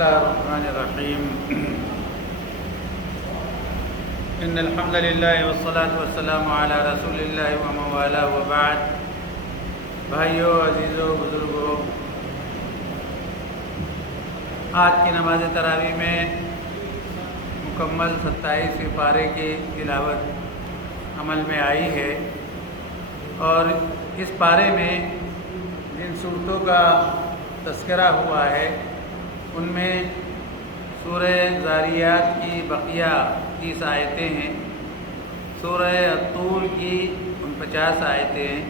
الله الرحمن الرحيم إن الحمد لله والصلاة والسلام على رسول الله ومن والاه وبعد. بھائیو، عزیزو، بزرگو، آج کی نماز تراویح میں مکمل 27 پارے کی تلاوت عمل میں آئی ہے، اور اس پارے میں جن صورتوں کا تذکرہ ہوا ہے ان میں سورہ ذاریات کی بقیہ 30 آیتیں ہیں، سورہ الطور کی 49 آیتیں ہیں،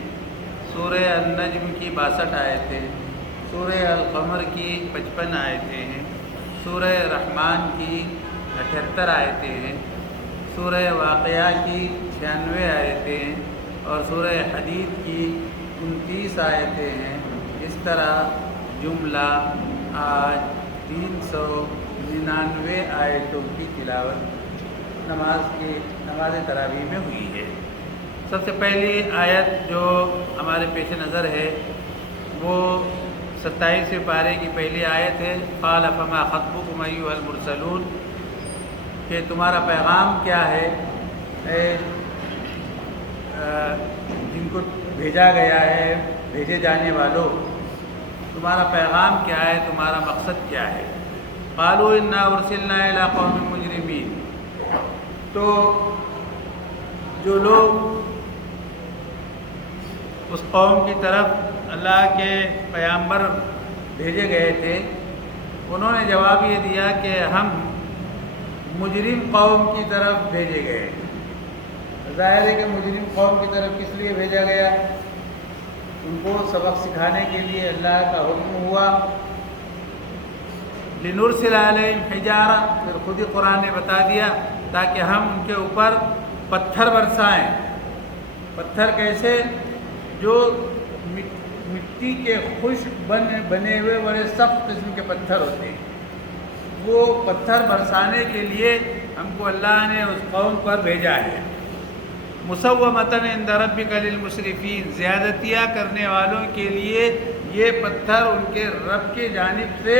سورہ النجم کی 62 آیتیں، سورہ القمر کی 55 آیتیں ہیں، سورہ رحمان کی 78 آیتیں ہیں، سورہ واقعہ کی 96 آیتیں ہیں، اور سورہ حدید کی 29 آیتیں ہیں۔ اس طرح جملہ آج 399 آیتوں کی تلاوت نماز تراویح میں ہوئی ہے۔ سب سے پہلی آیت جو ہمارے پیش نظر ہے وہ 27 پارے کی پہلی آیت ہے، قال فما خطبکم ایھا المرسلون، کہ تمہارا پیغام کیا ہے اے جن کو بھیجا گیا ہے، بھیجے جانے والوں، تمہارا پیغام کیا ہے، تمہارا مقصد کیا ہے؟ قالوا انا ارسلنا الی قوم مجرمین، تو جو لوگ اس قوم کی طرف اللہ کے پیغمبر بھیجے گئے تھے، انہوں نے جواب یہ دیا کہ ہم مجرم قوم کی طرف بھیجے گئے۔ ظاہر ہے کہ مجرم قوم کی طرف کس لیے بھیجا گیا؟ ان کو سبق سکھانے کے لیے اللہ کا حکم ہوا، لنرسل علیہم حجارہ، پھر خود ہی قرآن نے بتا دیا تاکہ ہم ان کے اوپر پتھر برسائیں۔ پتھر کیسے؟ جو مٹی کے خشک بنے ہوئے بڑے سخت قسم کے پتھر ہوتے ہیں، وہ پتھر برسانے کے لیے ہم کو اللہ نے اس قوم پر بھیجا ہے۔ مسومۃ عند ربک للمسرفین، زیادتیاں کرنے والوں کے لیے یہ پتھر ان کے رب کی جانب سے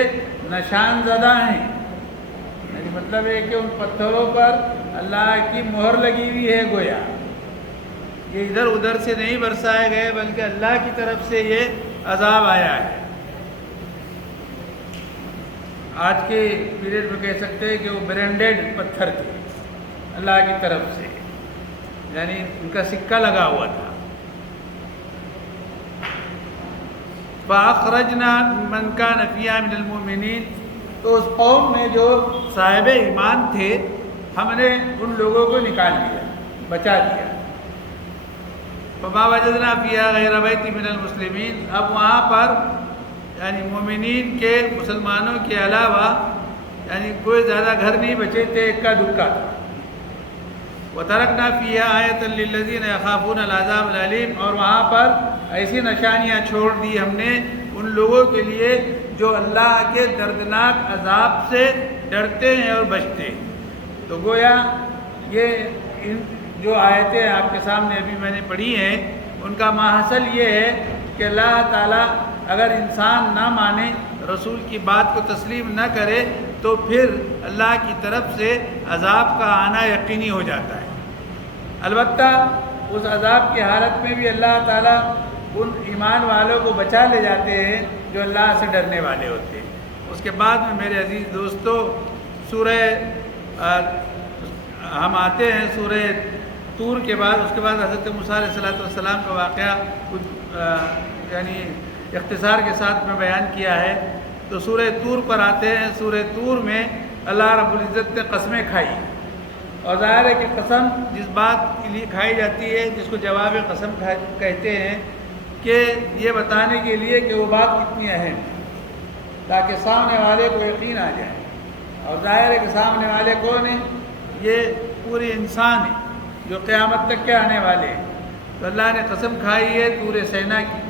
نشان زدہ ہیں، یعنی مطلب ہے کہ ان پتھروں پر اللہ کی مہر لگی ہوئی ہے، گویا یہ ادھر ادھر سے نہیں برسائے گئے بلکہ اللہ کی طرف سے یہ عذاب آیا ہے۔ آج کے پیریڈ میں کہہ سکتے ہیں کہ وہ برینڈڈ پتھر تھے اللہ کی طرف سے، یعنی ان کا سکہ لگا ہوا تھا۔ فَأَخْرَجْنَا مَنْ كَانَ فِيهَا مِنَ الْمُؤْمِنِينَ، تو اس قوم میں جو صاحب ایمان تھے ہم نے ان لوگوں کو نکال لیا، بچا دیا۔ فَمَا وَجَدْنَا فِيهَا غَيْرَ بَيْتٍ مِنَ الْمُسْلِمِينَ، اب وہاں پر یعنی مومنین کے، مسلمانوں کے علاوہ یعنی کوئی زیادہ گھر نہیں بچے تھے، اکا دکا تھا۔ وَتَرَكْنَا فِيهَا آیَةً لِلَّذِينَ يَخَافُونَ الْعَذَابَ الْأَلِيمَ، اور وہاں پر ایسی نشانیاں چھوڑ دی ہم نے ان لوگوں کے لیے جو اللہ کے دردناک عذاب سے ڈرتے ہیں اور بچتے ہیں۔ تو گویا یہ ان جو آیتیں آپ کے سامنے ابھی میں نے پڑھی ہیں ان کا ماحصل یہ ہے کہ اللہ تعالیٰ اگر انسان نہ مانے، رسول کی بات کو تسلیم نہ کرے، تو پھر اللہ کی طرف سے عذاب کا آنا یقینی ہو جاتا ہے۔ البتہ اس عذاب کی حالت میں بھی اللہ تعالیٰ ان ایمان والوں کو بچا لے جاتے ہیں جو اللہ سے ڈرنے والے ہوتے ہیں۔ اس کے بعد میں میرے عزیز دوستو، سورہ ہم آتے ہیں سورہ طور کے بعد، اس کے بعد حضرت موسیٰ علیہ السلام کا واقعہ کچھ یعنی اختصار کے ساتھ میں بیان کیا ہے۔ تو سورہ طور پر آتے ہیں۔ سورہ طور میں اللہ رب العزت نے قسمیں کھائی، اور ظاہر ہے کہ قسم جس بات کے لیے کھائی جاتی ہے جس کو جواب قسم کہتے ہیں، کہ یہ بتانے کے لیے کہ وہ بات کتنی اہم ہے تاکہ سامنے والے کو یقین آ جائے۔ اور ظاہر ہے کہ سامنے والے کون ہیں؟ یہ پورے انسان ہیں جو قیامت تک کے آنے والے ہیں۔ تو اللہ نے قسم کھائی ہے طور سینا کی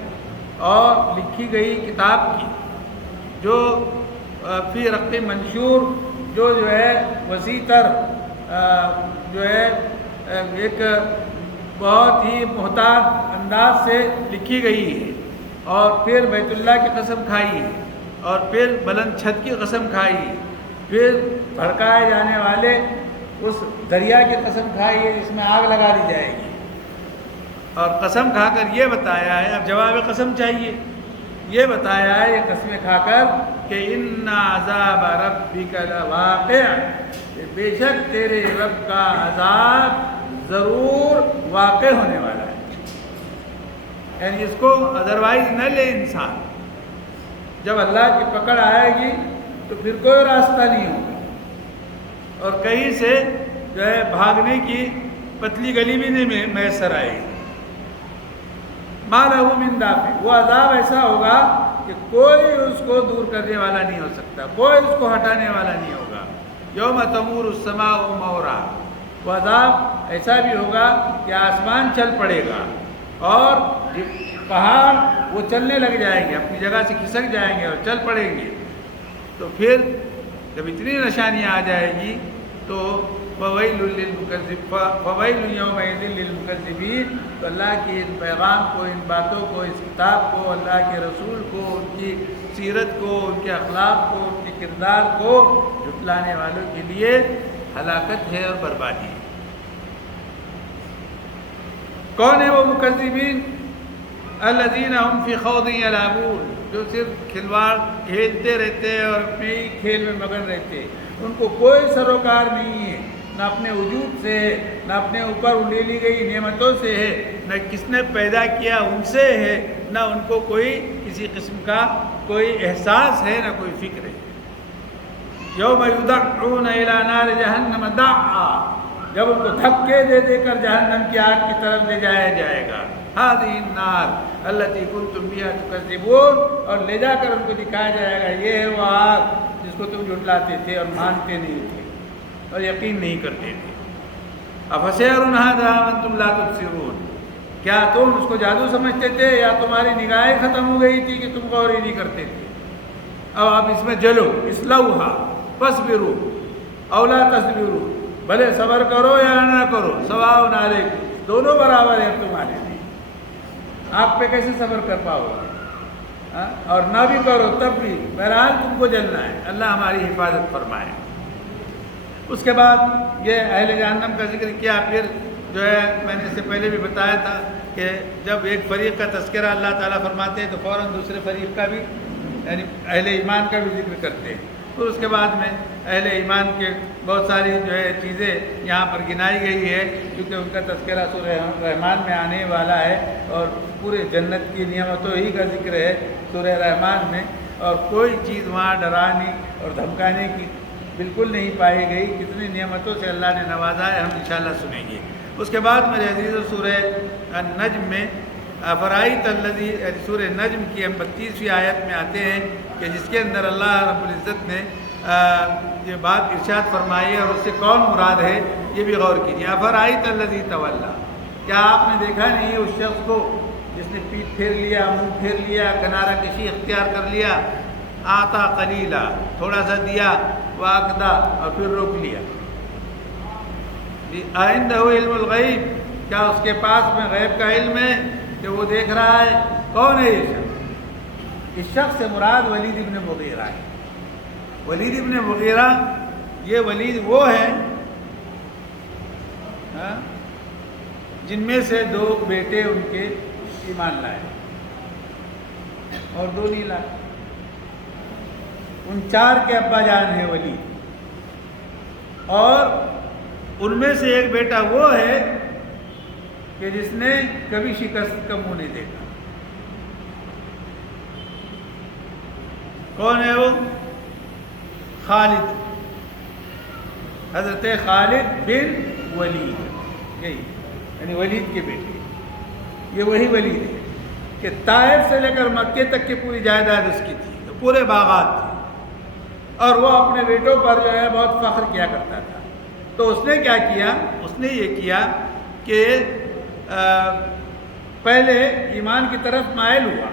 اور لکھی گئی کتاب کی، جو فی رق منشور، جو ہے وسیع تر جو ہے ایک بہت ہی محتاط انداز سے لکھی گئی ہے، اور پھر بیت اللہ کی قسم کھائی ہے۔ اور پھر بلند چھت کی قسم کھائی، پھر بھڑکائے جانے والے اس دریا کی قسم کھائی ہے جس میں آگ لگا دی جائے گی، اور قسم کھا کر یہ بتایا ہے، اب جواب قسم چاہیے، یہ بتایا ہے یہ قسمیں کھا کر کہ ان عذاب ربک لواقع، کہ بے شک تیرے رب کا عذاب ضرور واقع ہونے والا ہے، یعنی اس کو ادروائز نہ لے انسان، جب اللہ کی پکڑ آئے گی تو پھر کوئی راستہ نہیں ہوگا، اور کہیں سے جو ہے بھاگنے کی پتلی گلی بھی نہیں میسر آئے گی۔ ما لہ من دافع، وہ عذاب ایسا ہوگا کہ کوئی اس کو دور کرنے والا نہیں ہو سکتا، کوئی اس کو ہٹانے والا نہیں ہوگا۔ یوم تمور السماء مورا، وہ عذاب ایسا بھی ہوگا کہ آسمان چل پڑے گا اور پہاڑ وہ چلنے لگ جائیں گے، اپنی جگہ سے کھسک جائیں گے اور چل پڑیں گے، تو پھر جب اتنی نشانیاں آ جائے گی تو فویل یومئذ للمکذبین، تو اللہ کے ان پیغام کو، ان باتوں کو، اس کتاب کو، اللہ کے رسول کو، ان کی سیرت کو، ان کے اخلاق کو، ان کے کردار کو جھٹلانے والوں کے لیے ہلاکت ہے اور بربادی ہے۔ کون ہے وہ مکذبین؟ الذین هم فی خوض یلعبون، جو صرف کھلواڑ کھیلتے رہتے ہیں اور اپنے ہی کھیل میں مگن رہتے، ان کو کوئی سروکار نہیں ہے، نہ اپنے وجود سے ہے، نہ اپنے اوپر لے لی گئی نعمتوں سے ہے، نہ کس نے پیدا کیا ان سے ہے، نہ ان کو کوئی کسی قسم کا کوئی احساس ہے، نہ کوئی فکر ہے۔ یوم یدعون الی نار جہنم دعا، جب ان کو دھکے دے دے کر جہنم کی آگ کی طرف لے جایا جائے گا، هذه النار التي كنتم بها تكذبون، اور لے جا کر ان کو دکھایا جائے گا یہ ہے وہ آگ جس کو تم جھٹلاتے تھے اور مانتے نہیں تھے اور یقین نہیں کرتے تھے۔ افسحر هذا وانتم لا تبصرون، کیا تم اس کو جادو سمجھتے تھے یا تمہاری نگاہیں ختم ہو گئی تھی کہ تم غور ہی نہیں کرتے تھے؟ اب آپ اس میں جلو، اصلوھا فاصبروا او لا تصبروا، بھلے صبر کرو یا نہ کرو، سواء علیکم، دونوں برابر ہیں تمہارے لیے، آپ پہ کیسے صبر کر پاؤ گے، اور نہ بھی کرو تب بھی بہرحال تم کو جلنا ہے۔ اللہ ہماری حفاظت فرمائے۔ اس کے بعد یہ اہل جہنم کا ذکر کیا، پھر جو ہے میں نے اس سے پہلے بھی بتایا تھا کہ جب ایک فریق کا تذکرہ اللہ تعالیٰ فرماتے ہیں تو فوراً دوسرے فریق کا بھی، یعنی اہل ایمان کا بھی ذکر کرتے ہیں، پھر اس کے بعد میں اہل ایمان کے بہت ساری جو ہے چیزیں یہاں پر گنائی گئی ہے، کیونکہ ان کا تذکرہ سورہ رحمان میں آنے والا ہے، اور پورے جنت کی نعمتوں ہی کا ذکر ہے سورہ رحمان میں، اور کوئی چیز وہاں ڈرانے اور دھمکانے کی بالکل نہیں پائی گئی، کتنی نعمتوں سے اللہ نے نوازا ہے، ہم انشاءاللہ سنیں گے۔ اس کے بعد میرے عزیزو سورہ النجم میں افرائیت الذی، سورہ نجم کی ہم 32ویں آیت میں آتے ہیں کہ جس کے اندر اللہ رب العزت نے یہ بات ارشاد فرمائی ہے، اور اس سے کون مراد ہے یہ بھی غور کیجیے۔ افرائیت الذی تولی، کیا آپ نے دیکھا نہیں اس شخص کو جس نے پیٹھ پھیر لیا، منہ پھیر لیا، کنارہ کشی اختیار کر لیا، آتا قلیلا، تھوڑا سا دیا، واقدا، اور پھر روک لیا۔ آئندہ علم الغیب، کیا اس کے پاس میں غیب کا علم ہے کہ وہ دیکھ رہا ہے؟ کون ہے یہ شخص؟ اس شخص سے مراد ولید ابن مغیرہ ہے۔ ولید ابن مغیرہ، یہ ولید وہ ہیں جن میں سے 2 بیٹے ان کے ایمان لائے اور 2 نہیں لائے، ان 4 کے ابا جان ہیں ولید، اور ان میں سے ایک بیٹا وہ ہے کہ جس نے کبھی شکست کا منہ نہیں دیکھا۔ کون ہے وہ؟ خالد، حضرت خالد بن ولید، یعنی ولید کے بیٹے، یہ وہی ولید ہے کہ طائف سے لے کر مکے تک کی پوری جائیداد اس کی تھی، پورے باغات تھے، اور وہ اپنے بیٹوں پر جو ہے بہت فخر کیا کرتا تھا۔ تو اس نے کیا کیا؟ اس نے یہ کیا کہ پہلے ایمان کی طرف مائل ہوا،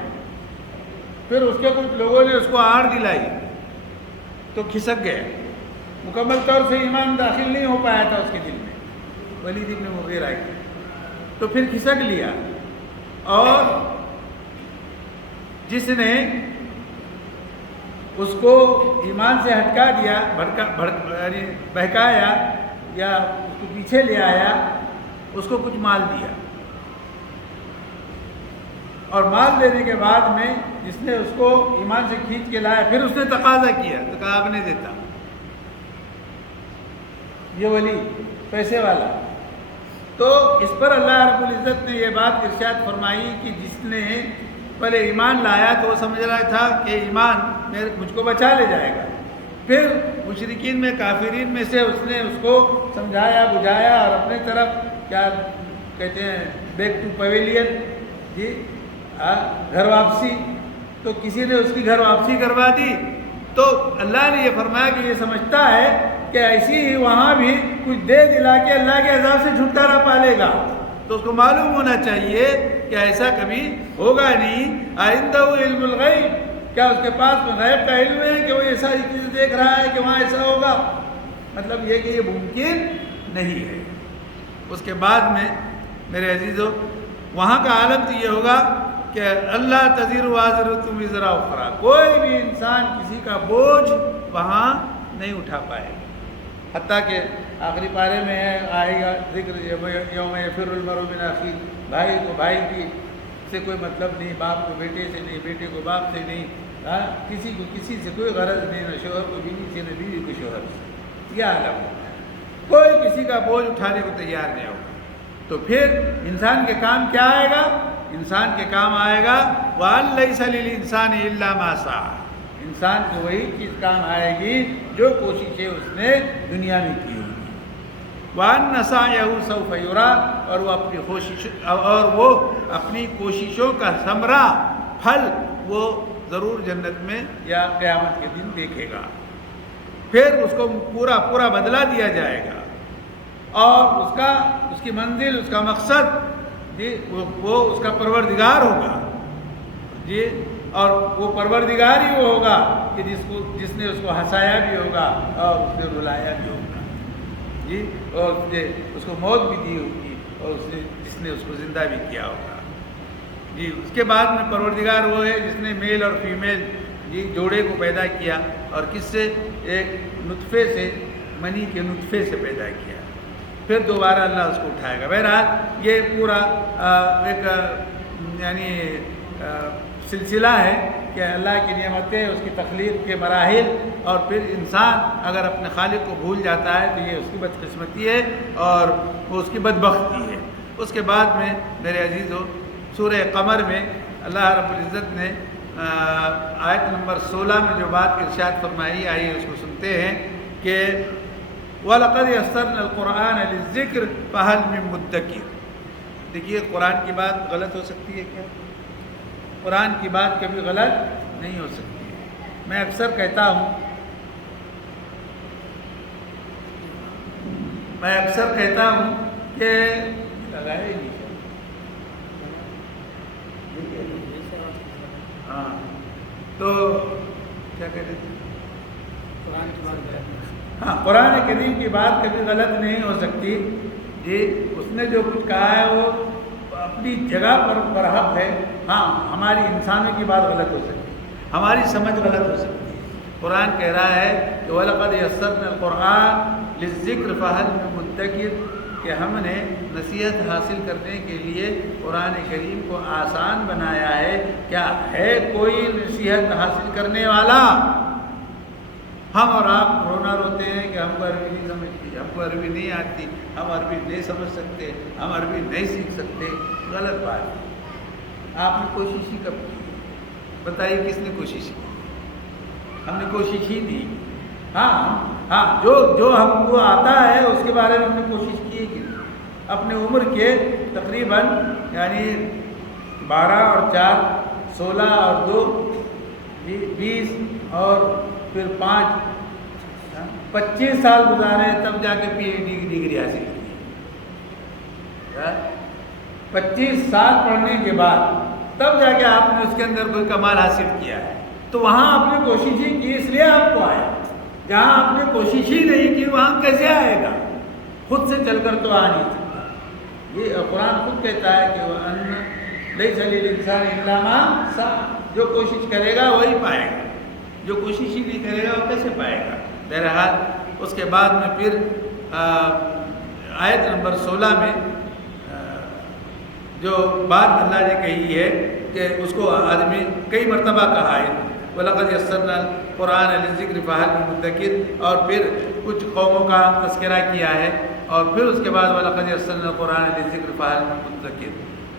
پھر اس کے کچھ لوگوں نے اس کو آڑ دلائی تو کھسک گیا، مکمل طور سے ایمان داخل نہیں ہو پایا تھا اس کے دل میں، ولید ابن مغیرہ کی، تو پھر کھسک لیا، اور جس نے اس کو ایمان سے ہٹکا دیا، یعنی بہکایا یا اس کو پیچھے لے آیا، اس کو کچھ مال دیا، اور مال دینے کے بعد میں جس نے اس کو ایمان سے کھینچ کے لایا، پھر اس نے تقاضا کیا تو کہا اب نہیں دیتا، یہ ولی پیسے والا. تو اس پر اللہ رب العزت نے یہ بات ارشاد فرمائی کہ جس نے پہلے ایمان لایا تو وہ سمجھ رہا تھا کہ ایمان مجھ کو بچا لے جائے گا، پھر مشرکین میں کافرین میں سے اس نے اس کو سمجھایا بجھایا اور اپنے طرف کیا کہتے ہیں بیک ٹو پیویلین، جی گھر واپسی، تو کسی نے اس کی گھر واپسی کروا دی. تو اللہ نے یہ فرمایا کہ یہ سمجھتا ہے کہ ایسی ہی وہاں بھی کچھ دے دلا کے اللہ کے عذاب سے چھٹکارا پالے گا. تو اس کو معلوم ہونا چاہیے کہ ایسا کبھی ہوگا نہیں. آئندہ علم الغیب، کیا اس کے پاس غیب کا علم ہے کہ وہ یہ ساری چیزیں دیکھ رہا ہے کہ وہاں ایسا ہوگا؟ مطلب یہ کہ یہ ممکن نہیں ہے. اس کے بعد میں میرے عزیزو وہاں کا عالم تو یہ ہوگا کہ اللہ تزیر وازرۃ وزر اخری، کوئی بھی انسان کسی کا بوجھ وہاں نہیں اٹھا پائے گا. حتیٰ کہ آخری پارے میں آئے گا ذکر یوم یفر المرء من اخیہ، بھائی کو بھائی کی سے کوئی مطلب نہیں، باپ کو بیٹے سے نہیں، بیٹے کو باپ سے نہیں، کسی کو کسی سے کوئی غرض نہیں، نہ شوہر کو بیوی سے نہ بیوی کو شوہر سے. یہ عالم ہوتا ہے، کوئی کسی کا بوجھ اٹھانے کو تیار نہیں ہوگا. تو پھر انسان کے کام کیا آئے گا؟ انسان کے کام آئے گا وَأَن لَيْسَ لِلْإِنسَانِ إِلَّا مَا سَعَىٰ، انسان کو وہی چیز کام آئے گی جو کوششیں اس نے دنیا میں کی ہوگی. وَأَنَّ سَعْيَهُ سَوْفَ يُرَىٰ، اور وہ اپنی کوششوں کا ثمرہ پھل وہ ضرور جنت میں یا قیامت کے دن دیکھے گا. پھر اس کو پورا بدلہ دیا جائے گا، اور اس کی منزل، اس کا مقصد جی وہ اس کا پروردگار ہوگا جی. اور وہ پروردگار ہی وہ ہوگا کہ جس نے اس کو ہنسایا بھی ہوگا اور اس نے رلایا بھی ہوگا جی، اور اس کو موت بھی دی ہوگی، اور جس نے اس کو زندہ بھی کیا ہوگا جی. اس کے بعد میں پروردگار وہ ہے جس نے میل اور فیمیل جی جوڑے کو پیدا کیا، اور کس سے؟ ایک نطفے سے، منی کے نطفے سے پیدا کیا، پھر دوبارہ اللہ اس کو اٹھائے گا. بہرحال یہ پورا ایک یعنی سلسلہ ہے کہ اللہ کی نعمتیں، اس کی تخلیق کے مراحل، اور پھر انسان اگر اپنے خالق کو بھول جاتا ہے تو یہ اس کی بدقسمتی ہے اور وہ اس کی بدبختی ہے. اس کے بعد میں میرے عزیزو سورہ قمر میں اللہ رب العزت نے آیت نمبر 16 میں جو بات ارشاد فرمائی، آئیے اس کو سنتے ہیں کہ وَلَقَدْ يَسَّرْنَا الْقُرْآنَ لِلذِّكْرِ فَهَلْ مِن مُدَّكِرٍ. دیکھیے قرآن کی بات غلط ہو سکتی ہے کیا؟ قرآن کی بات کبھی غلط نہیں ہو سکتی ہے. میں اکثر کہتا ہوں کہ لگائے نہیں، ہاں تو کیا کہتے تھے؟ قرآن کی بات، ہاں قرآن کریم کی بات کبھی غلط نہیں ہو سکتی جی. اس نے جو کچھ کہا ہے وہ اپنی جگہ پر برحق ہے. ہاں ہماری انسانوں کی بات غلط ہو سکتی ہے، ہماری سمجھ غلط ہو سکتی ہے. قرآن کہہ رہا ہے کہ وَلَقَدْ يَسَّرْنَا الْقُرْآنَ لِلذِّكْرِ فَهَلْ مِن مُدَّكِرٍ، کہ ہم نے نصیحت حاصل کرنے کے لیے قرآن کریم کو آسان بنایا ہے. کیا ہے کوئی نصیحت حاصل کرنے والا؟ ہم اور آپ رونا روتے ہیں کہ ہم کو عربی نہیں سمجھتی، ہم کو عربی نہیں آتی، ہم عربی نہیں سمجھ سکتے، ہم عربی نہیں سیکھ سکتے. غلط بات ہے. آپ نے کوشش ہی کب کی؟ بتائیے کس نے کوشش کی؟ ہم نے کوشش ہی نہیں. ہاں جو ہم کو آتا ہے اس کے بارے میں ہم نے کوشش کی کہ اپنے عمر کے تقریباً یعنی 12 اور 4 16 اور 2 20 اور پھر 5 25 سال گزارے تب جا کے پی ایچ ڈی کی ڈگری حاصل کی. 25 سال پڑھنے کے بعد تب جا کے آپ نے اس کے اندر کوئی کمال حاصل کیا ہے. تو وہاں آپ نے کوشش ہی کی اس لیے آپ کو آیا. جہاں آپ نے کوشش ہی نہیں کی وہاں کیسے آئے گا؟ خود سے چل کر تو آ نہیں سکتا. یہ قرآن خود کہتا ہے کہ وَأَنَّ لَيْسَ لِلْإِنسَانِ إِلَّا مَا سَعَىٰ، جو کوشش کرے گا وہی پائے گا جو کوشش ہی نہیں کرے گا وہ کیسے پائے گا؟ بہرحال اس کے بعد میں پھر آیت نمبر 16 میں جو بات اللہ نے کہی ہے کہ اس کو آدمی کئی مرتبہ کہا ہے، وَلَقَدْ يَسَّرْنَا الْقُرْآنَ لِلذِّكْرِ فَهَلْ مِن مُدَّكِرٍ، اور پھر کچھ قوموں کا تذکرہ کیا ہے، اور پھر اس کے بعد وَلَقَدْ يَسَّرْنَا الْقُرْآنَ لِلذِّكْرِ فَهَلْ مِن مُدَّكِرٍ،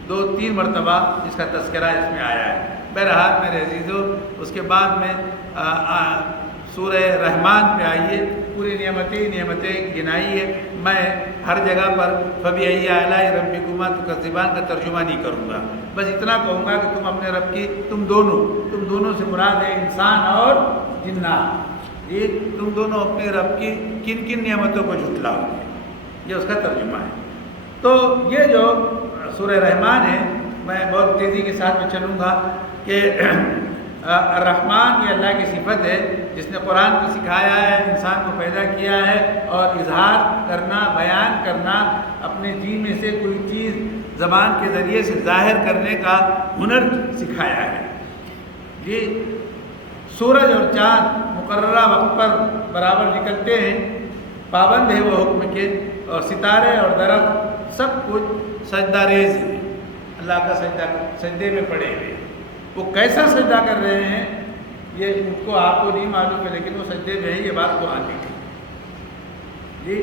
2-3 مرتبہ اس کا تذکرہ اس میں آیا ہے۔ بہرحال میرے عزیزو، اس کے بعد میں سورہ رحمان پہ آئیے، پوری نعمتیں گنائی ہے۔ میں ہر جگہ پر فَبِأَيِّ آلَاءِ رَبِّكُمَا تُكَذِّبَانِ کا ترجمہ نہیں کروں گا، بس اتنا کہوں گا کہ تم اپنے رب کی تم دونوں سے مراد ہے انسان اور جنات، یہ تم دونوں اپنے رب کی کن کن نعمتوں کو جھٹلاؤ گے، یہ اس کا ترجمہ ہے۔ تو یہ جو سورہ رحمان ہے، میں بہت تیزی کے ساتھ میں چلوں گا کہ الرحمن یہ اللہ کی صفت ہے جس نے قرآن کو سکھایا ہے، انسان کو پیدا کیا ہے اور اظہار کرنا، بیان کرنا، اپنے جی میں سے کوئی چیز زبان کے ذریعے سے ظاہر کرنے کا ہنر سکھایا ہے۔ یہ سورج اور چاند مقررہ وقت پر برابر نکلتے ہیں، پابند ہے وہ حکم کے، اور ستارے اور درخت سب کچھ سجدہ ریز ہے، اللہ کا سجدے میں پڑے ہوئے۔ وہ کیسا سجدہ کر رہے ہیں یہ مجھ کو آپ کو نہیں معلوم ہے، لیکن وہ سجدے میں ہے، یہ بات قرآن کی جی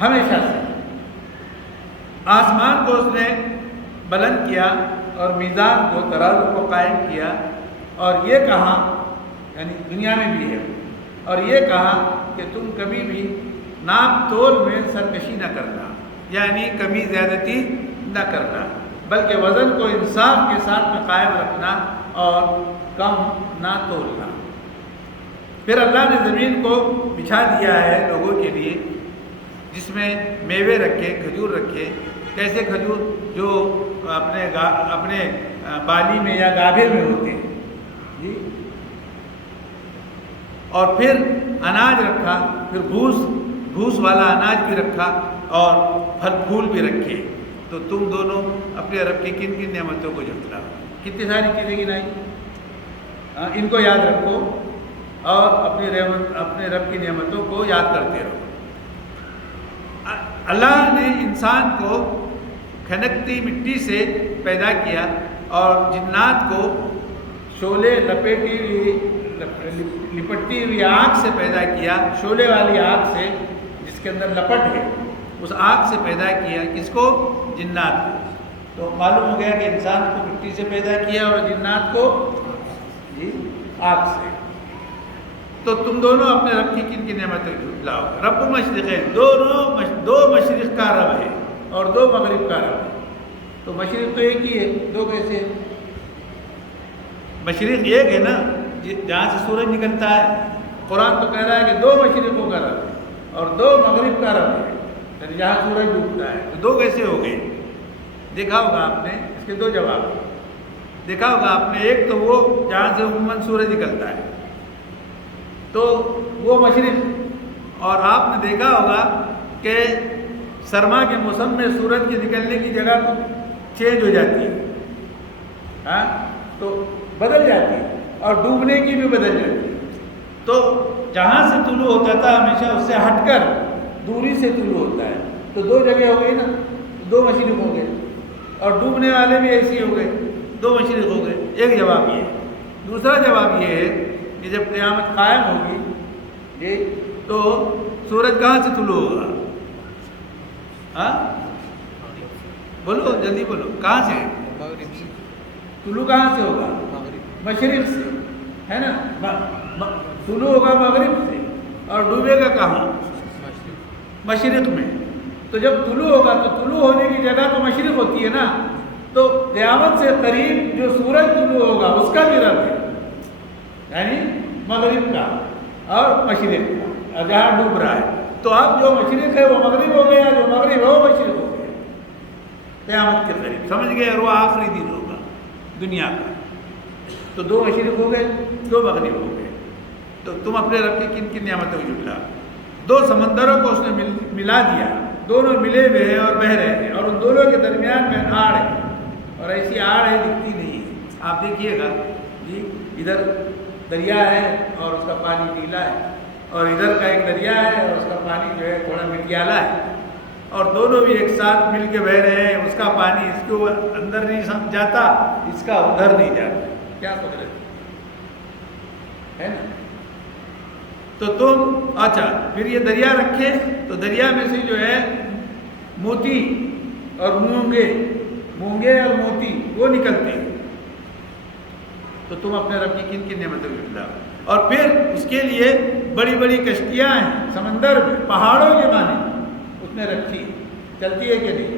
ہمیشہ سے۔ آسمان کو اس نے بلند کیا اور میزان کو، ترازو کو قائم کیا، اور یہ کہا، یعنی دنیا میں بھی ہے، اور یہ کہا کہ تم کبھی بھی ناپ تول میں سرکشی نہ کرنا، یعنی کمی زیادتی نہ کرنا، بلکہ وزن کو انصاف کے ساتھ میں قائم رکھنا اور کم نہ تولنا۔ پھر اللہ نے زمین کو بچھا دیا ہے لوگوں کے لیے، جس میں میوے رکھے، کھجور رکھے، کیسے کھجور جو اپنے بالی میں یا گابھے میں ہوتے ہیں جی، اور پھر اناج رکھا، پھر بھوس والا اناج بھی رکھا، اور پھل پھول بھی رکھے۔ تو تم دونوں اپنے رب کی کن کن نعمتوں کو جھٹلاؤ، کتنی ساری چیزیں گنائی، ان کو یاد رکھو اور اپنے رب کی نعمتوں کو یاد کرتے رہو۔ اللہ نے انسان کو کھنکتی مٹی سے پیدا کیا اور جنات کو شعلے لپٹتی ہوئی آگ سے پیدا کیا، شعلے والی آگ سے جس کے اندر لپٹ ہے، اس آگ سے پیدا کیا۔ کس کو؟ جنات کو۔ تو معلوم ہو گیا کہ انسان کو مٹی سے پیدا کیا اور جنات کو جی آگ سے۔ تو تم دونوں اپنے رب کی کن کی نعمتیں جھٹلاؤ؟ رب المشرق ہے، دو مشرق کا رب ہے اور 2 مغرب کا رب ہے۔ تو مشرق تو ایک ہی ہے، 2 کیسے؟ مشرق ایک ہے نا، جہاں سے سورج نکلتا ہے۔ قرآن تو کہہ رہا ہے کہ 2 مشرقوں کا رب ہے اور 2 مغرب کا رب ہے، یعنی جہاں سورج ڈوبتا ہے۔ تو 2 کیسے ہو گئے؟ دیکھا ہوگا آپ نے، اس کے 2 جواب دیکھا ہوگا آپ نے۔ ایک تو وہ جہاں سے عموماً سورج نکلتا ہے، تو وہ مشرق، اور آپ نے دیکھا ہوگا کہ سرما کے موسم میں سورج کے نکلنے کی جگہ چینج ہو جاتی ہے، ہاں تو بدل جاتی ہے، اور ڈوبنے کی بھی بدل جاتی ہے۔ تو جہاں سے طلوع ہوتا تھا ہمیشہ اس سے ہٹ کر دوری سے طلوع ہوتا ہے، تو 2 جگہ ہو گئی نا، 2 مشرق ہو گئے، اور ڈوبنے والے بھی ایسے ہو گئے، 2 مشرق ہو گئے۔ ایک جواب یہ ہے۔ دوسرا جواب یہ ہے کہ جب قیامت قائم ہوگی یہ تو سورج کہاں سے طلوع ہوگا؟ ہاں بولو جلدی بولو، کہاں سے طلوع؟ کہاں سے ہوگا؟ مشرق سے، ہے نا؟ طلوع ہوگا مغرب سے، اور ڈوبے گا کہاں؟ مشرق میں۔ تو جب طلوع ہوگا تو طلوع ہونے کی جگہ تو مشرق ہوتی ہے نا، تو قیامت سے قریب جو سورج طلوع ہوگا اس کا بھی رب ہے، یعنی مغرب کا اور مشرق کا، جہاں ڈوب رہا ہے۔ تو اب جو مشرق ہے وہ مغرب ہو گیا، جو مغرب ہے وہ مشرق ہو گیا قیامت کے قریب، سمجھ گئے؟ اور وہ آخری دن ہوگا دنیا کا۔ تو 2 مشرق ہو گئے، 2 مغرب ہو گئے۔ تو تم اپنے رب کی کن کن نعمتوں کو جھٹلا؟ 2 سمندروں کو اس نے ملا دیا، دونوں ملے ہوئے ہیں اور بہہ رہے ہیں، اور ان دونوں کے درمیان میں آڑ ہے، اور ایسی آڑ ہے دکھتی نہیں ہے۔ آپ دیکھیے گا جی، ادھر دریا ہے اور اس کا پانی نیلا ہے، اور ادھر کا ایک دریا ہے اور اس کا پانی جو ہے تھوڑا مٹیالا ہے، اور دونوں بھی ایک ساتھ مل کے بہہ رہے ہیں، اس کا پانی اس کے اندر نہیں جاتا، اس کا ادھر نہیں جاتا، کیا قدرت ہے نا؟ تو تم اچھا پھر یہ دریا رکھے تو دریا میں سے جو ہے موتی اور مونگے اور موتی وہ نکلتے ہیں، تو تم اپنے رب کی کن کن نعمتوں کو جھٹلاؤ؟ اور پھر اس کے لیے بڑی بڑی کشتیاں ہیں سمندر میں، پہاڑوں کے معنی اس نے رکھی، چلتی ہے کہ نہیں؟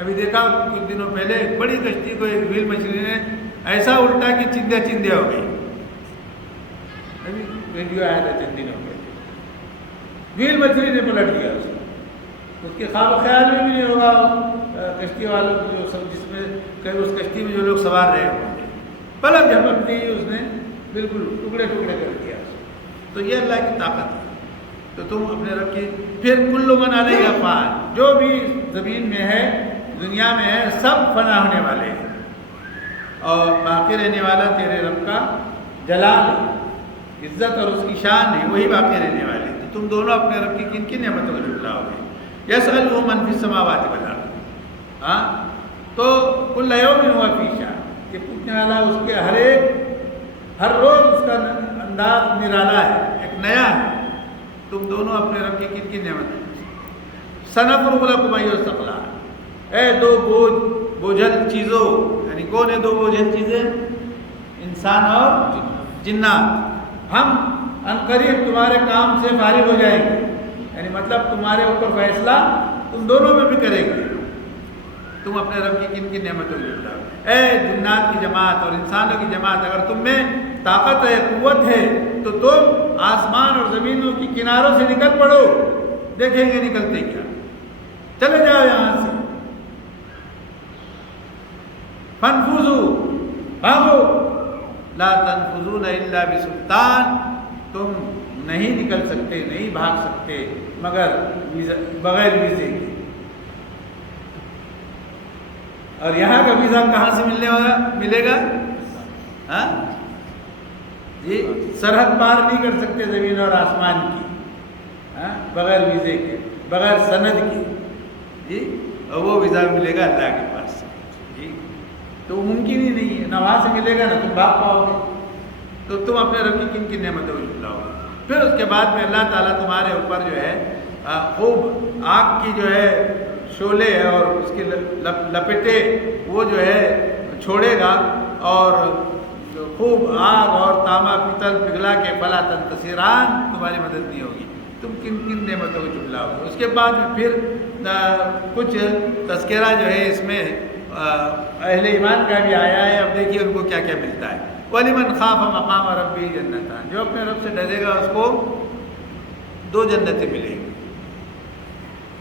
ابھی دیکھا کچھ دنوں پہلے ایک بڑی کشتی کو ایک ویل مچھلی نے ایسا الٹا کہ چندیا ہو گئی، ابھی ویڈیو آیا تھا چند دنوں پہلے، ویل مچھلی نے پلٹ دیا اس کے خواب و خیال میں بھی نہیں ہوگا کشتی والوں کو، جو سب جس میں کہیں اس کشتی میں جو لوگ سوار رہے ہوں گے، پلک جھپکتے ہی اس نے بالکل ٹکڑے کر دیا۔ تو یہ اللہ کی طاقت ہے۔ تو تم اپنے رب کی پھر کل من علیہ فان، جو بھی زمین میں ہے دنیا میں ہے سب فنا ہونے والے ہیں، اور باقی رہنے والا تیرے رب کا جلال ہے، عزت اور اس کی شان ہے، وہی باقی رہنے والے ہیں۔ تو تم دونوں اپنے رب کی کن کن نعمتوں کو جھٹلاؤ گے؟ یسألہ من فی السماوات والارض، ہاں تو کل یوم ہوا فی شان، یہ پوچھنے والا اس کے ہر روز اس کا انداز نرالا ہے، ایک نیا ہے۔ تم دونوں اپنے رب کی کن کن نعمت سنفرغ لکم ایھا الثقلان، اے دو بوجھل چیزوں، یعنی کون ہے دو بوجھل چیزیں؟ انسان اور جنات، ہم عنقریب تمہارے کام سے فارغ ہو جائیں گے، یعنی مطلب تمہارے اوپر فیصلہ تم دونوں میں بھی کریں گے۔ تم اپنے رب کی کن کن نعمتوں کو جھٹلاؤ؟ اے جنات کی جماعت اور انسانوں کی جماعت، اگر تم میں طاقت ہے، قوت ہے، تو تم آسمان اور زمینوں کی کناروں سے نکل پڑو، دیکھیں گے نکلتے کیا، چلے جاؤ یہاں سے، فانفذوا، بھاگو، لا تنفذون الا بسلطان، تم نہیں نکل سکتے، نہیں بھاگ سکتے مگر بغیر ویزے کے۔ اور یہاں کا ویزا کہاں سے ملے گا؟ ہاں جی، سرحد پار نہیں کر سکتے زمین اور آسمان کی، ہاں بغیر ویزے کے، بغیر سند کے، جی، اور وہ ویزا ملے گا اللہ کے پاس سے، جی، تو ممکن ہی نہیں ہے، نہ وہاں سے ملے گا نہ تم بھاگ پاؤ گے۔ تو تم اپنے رب کی کن کن نعمتوں کو جھٹلاؤ گے؟ پھر اس کے بعد میں اللہ تعالیٰ تمہارے اوپر جو ہے خوب آگ کی جو ہے شعلے اور اس کی لپٹے وہ جو ہے چھوڑے گا، اور خوب آگ اور تانبا پیتل پگھلا کے فلا تنتصران، تمہاری مدد نہیں ہوگی۔ تم کن کن نعمتوں کو جھٹلاؤ گے؟ اس کے بعد میں پھر کچھ تذکرہ جو ہے اس میں اہل ایمان کا بھی آیا ہے، اب دیکھیے ان کو کیا کیا ملتا ہے۔ وَلِمَنْ خَافَ مَقَامَ رَبِّهِ جَنَّتَانِ، جو اپنے رب سے ڈرے گا اس کو 2 جنتیں ملیں گی۔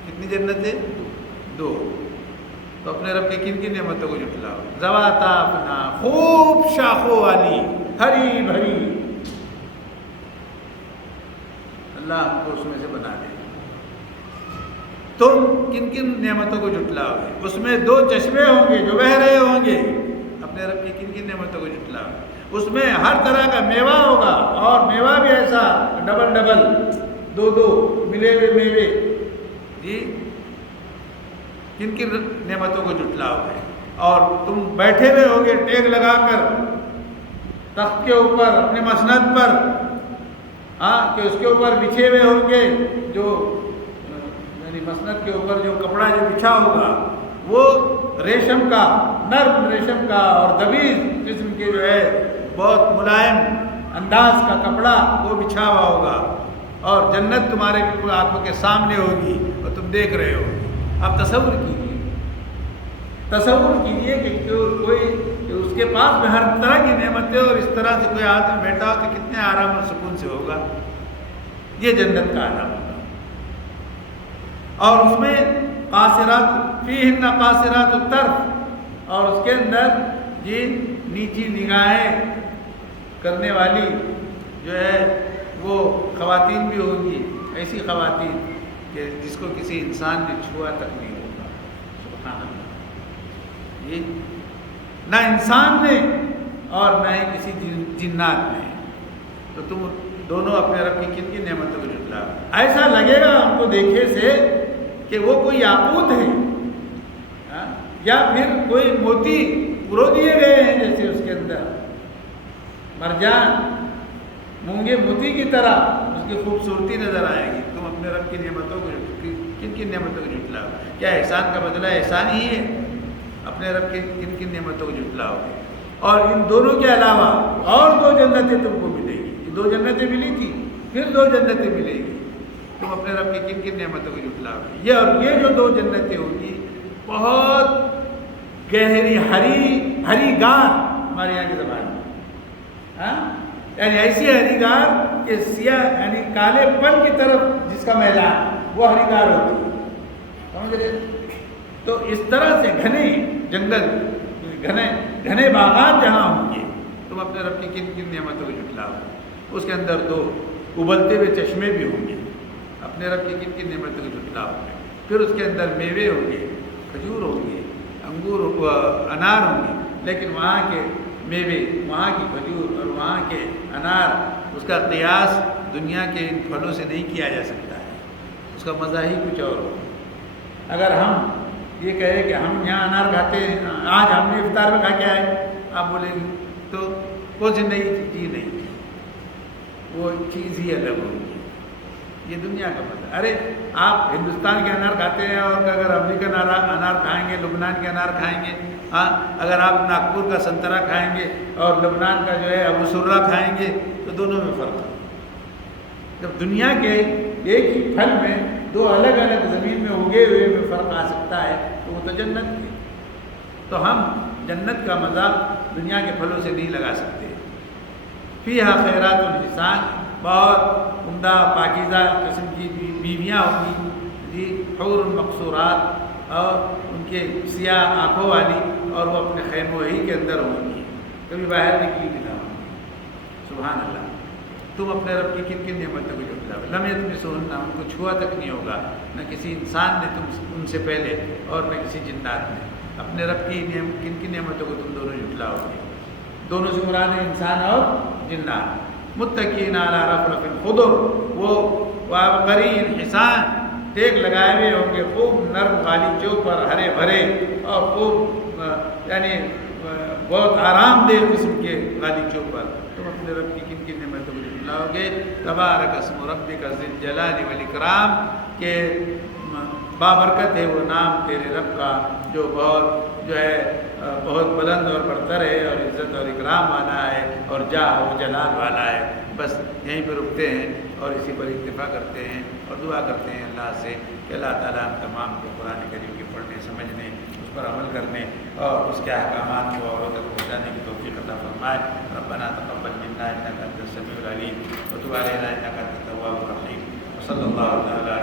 کتنی جنتیں؟ 2۔ تو اپنے رب کی کن کن نعمتوں کو جھٹلاؤ؟ ذواتا افنان، خوب شاخوں والی، ہری بھری، اللہ ہم کو اس میں سے بنا دے۔ تم کن کن نعمتوں کو جھٹلاؤ گے؟ اس میں 2 چشمے ہوں گے جو بہہ رہے ہوں گے، اپنے رب کی کن کن نعمتوں کو جھٹلاؤ گے؟ اس میں ہر طرح کا میوہ ہوگا، اور میوہ بھی ایسا ڈبل 2 ملے ہوئے میوے، جی، کن کن نعمتوں کو جھٹلاؤ گے؟ اور تم بیٹھے ہوئے ہوگے ٹیک لگا کر تخت کے اوپر اپنے مسند پر، ہاں کہ اس کے اوپر بچھے ہوئے ہوں گے، جو یعنی مسند کے اوپر جو کپڑا جو بچھا ہوگا وہ ریشم کا، نرم ریشم کا اور غلیظ قسم کے جو ہے بہت ملائم انداز کا کپڑا وہ بچھا ہوا ہوگا، اور جنت تمہارے بالکل آنکھوں کے سامنے ہوگی اور تم دیکھ رہے ہو۔ اب تصور کیجیے کہ کوئی اس کے پاس میں ہر طرح کی نعمتیں، اور اس طرح سے کوئی آدمی بیٹھا ہو تو کتنے آرام اور سکون سے ہوگا۔ یہ جنت کا آرام ہوگا۔ اور اس میں قاصرات فیہن قاصرات الطرف، اور اس کے اندر یہ نیچی نگاہیں کرنے والی جو ہے وہ خواتین بھی ہوں گی، ایسی خواتین کہ جس کو کسی انسان نے چھوا تک نہیں ہوگا۔ سبحان اللہ، یہ نہ انسان نے اور نہ ہی کسی جنات نے۔ تو تم دونوں اپنے رب کی کن کن نعمتوں کو جھٹلاؤ؟ ایسا لگے گا ہم کو دیکھے سے کہ وہ کوئی یاقوت ہے یا پھر کوئی موتی پرو دیے گئے ہیں، جیسے اس کے اندر مرجان مونگے موتی کی طرح اس کی خوبصورتی نظر آئے گی۔ تم اپنے رب کی نعمتوں کو کن کن نعمتوں کو جھٹلاؤ؟ کیا احسان کا بدلہ احسان ہی ہے؟ اپنے رب کی کن کن نعمتوں کو جھٹلاؤ گے؟ اور ان دونوں کے علاوہ اور 2 جنتیں تم کو ملے گی۔ یہ 2 جنتیں ملی تھی، پھر 2 جنتیں ملے گی۔ تم اپنے رب کی کن کن نعمتوں کو جھٹلاؤ گے؟ یہ جو 2 جنتیں ہوں گی بہت گہری ہری گار، ہمارے یہاں کی زبان میں، یعنی ایسی ہری گار کہ سیاہ یعنی کالے پن کی طرف جس کا میدان وہ ہری گار ہوتی ہے، سمجھ رہے؟ تو اس طرح سے گھنے جنگل، گھنے باغات جہاں ہوں گے، تم اپنے رب کی کن کن نعمتوں کو جھٹلاؤ؟ اس کے اندر 2 ابلتے ہوئے چشمے بھی ہوں گے، اپنے رب کی کن کن نعمتوں کو جھٹلاؤ؟ پھر اس کے اندر میوے ہوں گے، کھجور ہوں گے، انگور انار ہوں گے، لیکن وہاں کے میوے، وہاں کی کھجور اور وہاں کے انار، اس کا قیاس دنیا کے ان پھلوں سے نہیں کیا جا سکتا ہے، اس کا مزہ ہی کچھ اور ہو۔ اگر ہم یہ کہیں کہ ہم یہاں انار کھاتے ہیں، آج ہم نے افطار میں کھا کے آئے، آپ بولیں گے تو کون سی نئی چیز نہیں تھی، وہ چیز ہی الگ ہوگی، یہ دنیا کا مزہ۔ ارے آپ ہندوستان کے انار کھاتے ہیں اور اگر امریکن انار کھائیں گے، لبنان کے انار کھائیں گے، اگر آپ ناگپور کا سنترا کھائیں گے اور لبنان کا جو ہے ابو سرہ کھائیں گے تو دونوں میں فرق ہے۔ جب دنیا کے ایک ہی پھل میں 2 الگ الگ زمین میں اگے ہوئے میں فرق آ سکتا ہے تو وہ تو جنت کی، تو ہم جنت کا مزہ دنیا کے پھلوں سے نہیں لگا سکتے۔ فیہا خیرات الحسان، بہت عمدہ پاکیزہ قسم کی بیویاں ہوں گی، جی، حور مقصورات، اور ان کے سیاہ آنکھوں والی، اور وہ اپنے خیموں ہی کے اندر ہوں گی، کبھی باہر نکلی بھی نہ ہوں گی۔ سبحان اللہ۔ تم اپنے رب کی کن کن نعمتوں کو جھٹلاؤ؟ لم یطمثہن، ان کو چھوا تک نہیں ہوگا، نہ کسی انسان نے ان سے پہلے اور نہ کسی جنات نے۔ اپنے رب کی کن کن نعمتوں کو تم دونوں جھٹلاؤ گے؟ دونوں سے مراد ہے انسان اور جنات۔ متکئین علی رفرف خضر، وہ وابقری حسان، ٹیک لگائے ہوئے ہوں گے خوب نرم غالیچوں پر، ہرے بھرے اور خوب یعنی بہت آرام دہ قسم کے غالیچوں پر۔ تم اپنے رب کی کن کن نعمتوں کو جھٹلاؤ گے؟ تبارک اسم ربک ذی الجلال والاکرام، کہ بابرکت ہے وہ نام تیرے رب کا جو بہت بلند اور برتر ہے، اور عزت اور اکرام والا ہے، اور جاہ و جلال والا ہے۔ بس یہیں پہ رکتے ہیں اور اسی پر اکتفا کرتے ہیں اور دعا کرتے ہیں اللہ سے کہ اللہ تعالیٰ ہم تمام کو قرآن کریم کے پڑھنے، سمجھنے، اس پر عمل کرنے اور اس کے احکامات کو اوروں تک پہنچانے کی توفیق عطا فرمائے۔ ربنا تقبل منا انک انت السمیع العلیم وتب علینا انک انت التواب الرحیم۔ صلی اللہ تعالیٰ